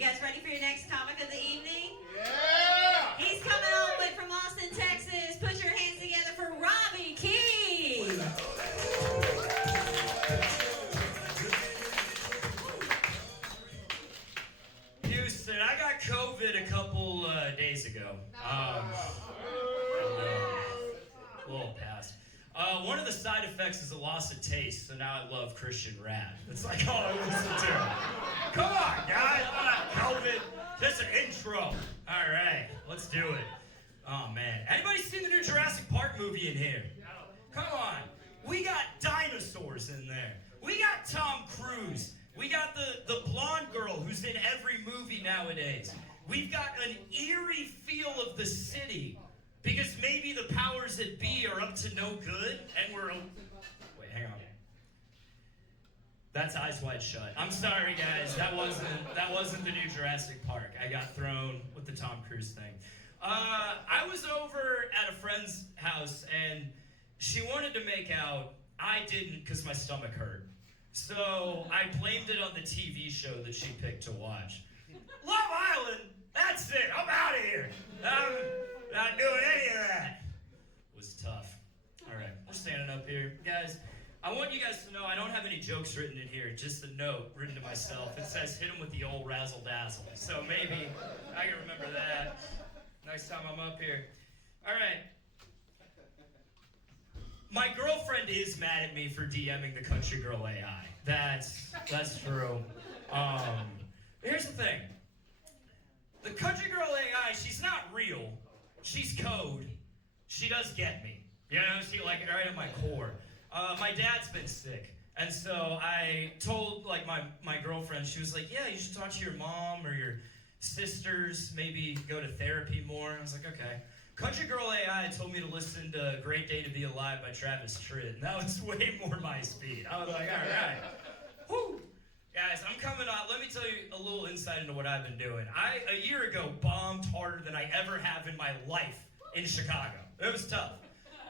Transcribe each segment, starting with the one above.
guys ready for your next comic of the evening? Yeah! He's coming all the way from Austin, Texas. Put your hands together for Robbie Key. Houston, I got COVID a couple days ago. A little past. One of the side effects is a loss of taste, so now I love Christian rap. It's like all I listen to. Come on, guys, COVID. Just an intro. All right, let's do it. Oh, man. Anybody seen the new Jurassic Park movie in here? Come on. We got dinosaurs in there. We got Tom Cruise. We got the blonde girl who's in every movie nowadays. We've got an eerie feel of the city because maybe the powers that be are up to no good and we're... Wait, hang on. That's Eyes Wide Shut. I'm sorry, guys. That wasn't the new Jurassic Park. I got thrown with the Tom Cruise thing. I was over at a friend's house and she wanted to make out. I didn't because my stomach hurt. So I blamed it on the TV show that she picked to watch. Love Island! That's it! I'm out of here! I'm not doing any of that. It was tough. Alright, we're standing up here. Guys, I want you guys to know I don't have any jokes written in here, just a note written to myself. It says, hit him with the old razzle dazzle. So maybe I can remember that next time I'm up here. Alright. My girlfriend is mad at me for DMing the Country Girl AI. That's true. Here's the thing. The Country Girl AI, she's not real. She's code. She does get me. You know, she like right at my core. My dad's been sick. And so I told like my girlfriend, she was like, yeah, you should talk to your mom or your sisters, maybe go to therapy more. I was like, okay. Country Girl AI told me to listen to Great Day to Be Alive by Travis Tritt, and that was way more my speed. I was like, all right. Whew. Guys, I'm coming on. Let me tell you a little insight into what I've been doing. A year ago, bombed harder than I ever have in my life in Chicago. It was tough.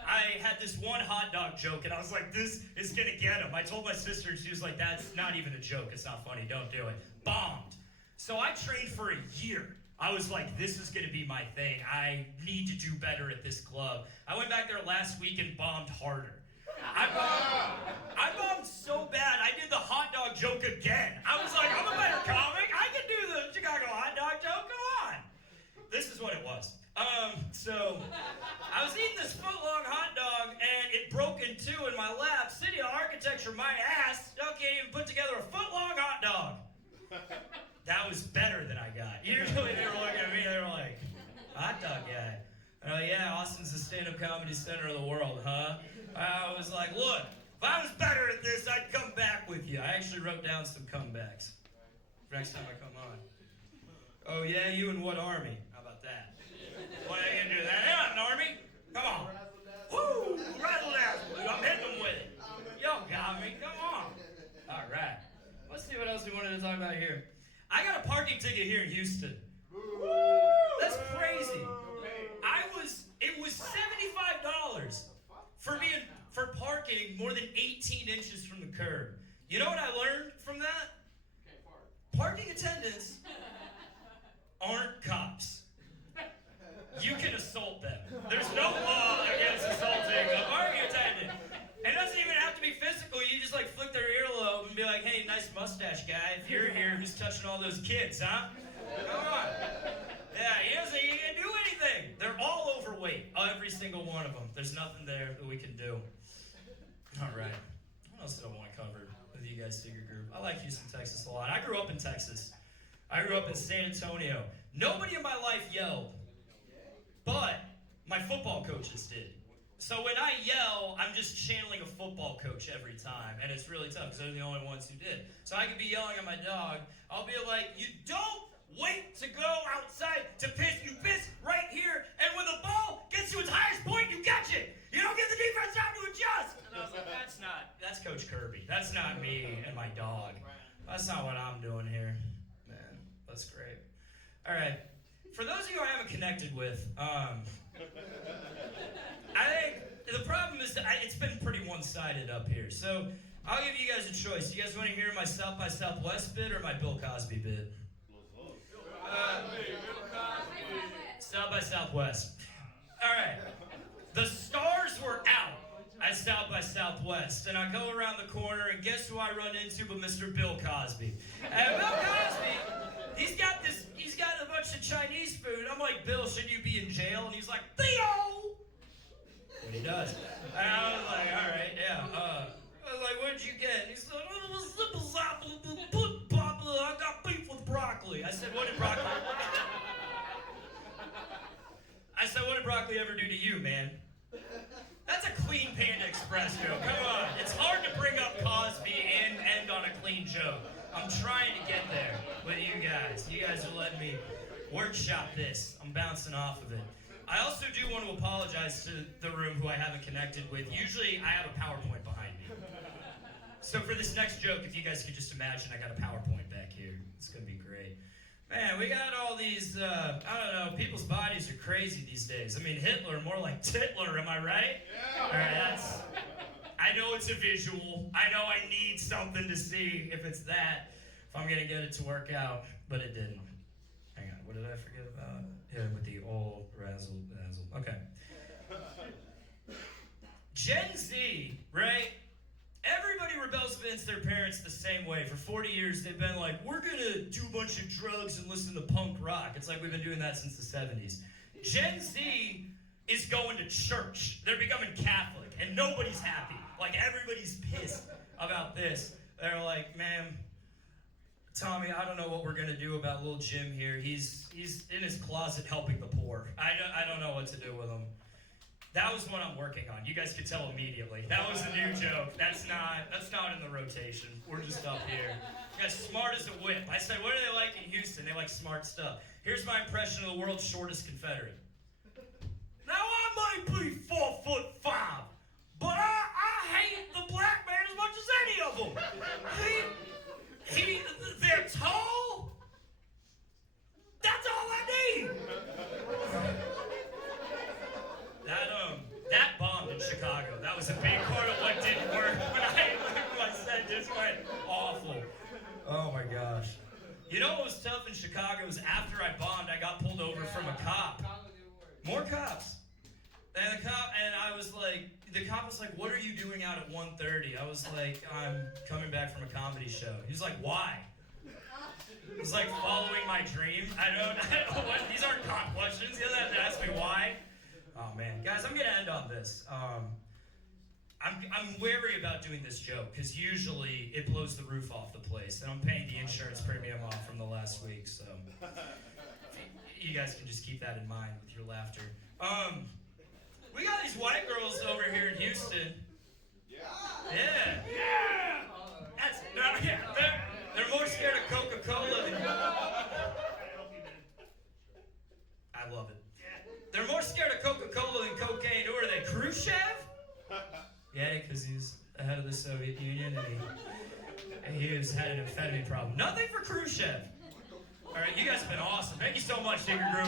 I had this one hot dog joke, and I was like, this is going to get him. I told my sister, and she was like, that's not even a joke. It's not funny. Don't do it. Bombed. So I trained for a year. I was like, this is going to be my thing. I need to do better at this club. I went back there last week and bombed harder. I bombed so bad, I did the hot dog joke again. I was like, I'm a better comic. I can do the Chicago hot dog joke. Come on. This is what it was. So I was eating this foot-long hot dog, and it broke in two in my lap. City of Architecture, my ass. Y'all can't even put together a foot-long hot dog. That was better than I got. Usually they were looking at me, they were like, hot dog guy. And I'm like, yeah, Austin's the stand-up comedy center of the world, huh? I was like, look, if I was better at this, I'd come back with you. I actually wrote down some comebacks for next time I come on. Oh yeah, you in what army? How about that? What are you gonna do? That ain't an army. Come on. Woo! Razzle dazzle. I'm hitting them with it. Y'all got me. Come on. All right. Let's see what else we wanted to talk about here. I got a parking ticket here in Houston. That's crazy. It was $75 for parking more than 18 inches from the curb. You know what I learned from that? Parking attendants aren't cops. You can assault them. There's no law against assaulting a parking attendant. It doesn't even have to be physical. You just like flick their earlobe and be like, hey, nice mustache guy. If you're here, who's touching all those kids, huh? Come on. Yeah, he can't do anything. They're all overweight. Every single one of them. There's nothing there that we can do. All right. What else did I want to cover with you guys, Secret Group? I like Houston, Texas a lot. I grew up in Texas. I grew up in San Antonio. Nobody in my life yelled, but my football coaches did. So when I yell, I'm just channeling a football coach every time, and it's really tough because they're the only ones who did. So I could be yelling at my dog. I'll be like, you don't wait to go outside to piss. You piss right here, and when the ball gets to its highest point, you catch it. You don't give the defense time to adjust. And I was like, that's Coach Kirby. That's not me and my dog. That's not what I'm doing here. Man, that's great. All right. For those of you I haven't connected with, I think the problem is that it's been pretty one-sided up here. So I'll give you guys a choice. You guys want to hear my South by Southwest bit or my Bill Cosby bit? South by Southwest. All right. The stars were out at South by Southwest, and I go around the corner, and guess who I run into but Mr. Bill Cosby. And Bill Cosby, he's got a bunch of Chinese food. I'm like, Bill, shouldn't you be in jail? And he's like, Theo! And he does. And I was like, all right, yeah. I was like, what did you get? And he said, I got beef with broccoli. I said, what did broccoli? I said, what did broccoli ever do to you, man? That's a clean Panda Express joke. Come on. It's hard to bring up Cosby and end on a clean joke. I'm trying to get there with you guys. You guys are letting me workshop this. I'm bouncing off of it. I also do want to apologize to the room who I haven't connected with. Usually I have a PowerPoint behind me. So for this next joke, if you guys could just imagine I got a PowerPoint back here. It's going to be great. Man, we got all these, I don't know, people's bodies are crazy these days. I mean, Hitler, more like Titler, am I right? Yeah. All right, I know it's a visual. I know I need something to see if it's that, if I'm going to get it to work out, but it didn't. Hang on, what did I forget about? Yeah, with the old razzle-dazzle. Okay. Gen Z, right? Everybody rebels against their parents the same way. For 40 years, they've been like, we're going to do a bunch of drugs and listen to punk rock. It's like we've been doing that since the 70s. Gen Z is going to church. They're becoming Catholic, and nobody's happy. Like, everybody's pissed about this. They're like, man, Tommy, I don't know what we're going to do about little Jim here. He's in his closet helping the poor. I don't know what to do with him. That was what I'm working on. You guys could tell immediately. That was a new joke. That's not in the rotation. We're just up here. You guys smart as a whip. I said, what do they like in Houston? They like smart stuff. Here's my impression of the world's shortest Confederate. Now I might be 4'5", but I hate the black man as much as any of them. They're tall. That's all I need. That bombed in Chicago. That was a big part of what didn't work when I said this went awful. Oh my gosh. You know what was tough in Chicago was after I bombed, I got pulled over from a cop. More cops. And I was like, the cop was like, what are you doing out at 1:30? I was like, I'm coming back from a comedy show. He was like, why? It was like following my dream. I don't know what, these aren't cop questions. You don't have to ask me why. Oh man, guys, I'm gonna end on this. I'm wary about doing this joke because usually it blows the roof off the place, and I'm paying the insurance premium off from the last week, so you guys can just keep that in mind with your laughter. We got these white girls over here in Houston. Yeah. They're more scared of Coca-Cola than I love it. They're more scared of Coca-Cola than cocaine. Who are they? Khrushchev? Yeah, because he's the head of the Soviet Union and he had an amphetamine problem. Nothing for Khrushchev. All right, you guys have been awesome. Thank you so much, Digger Group.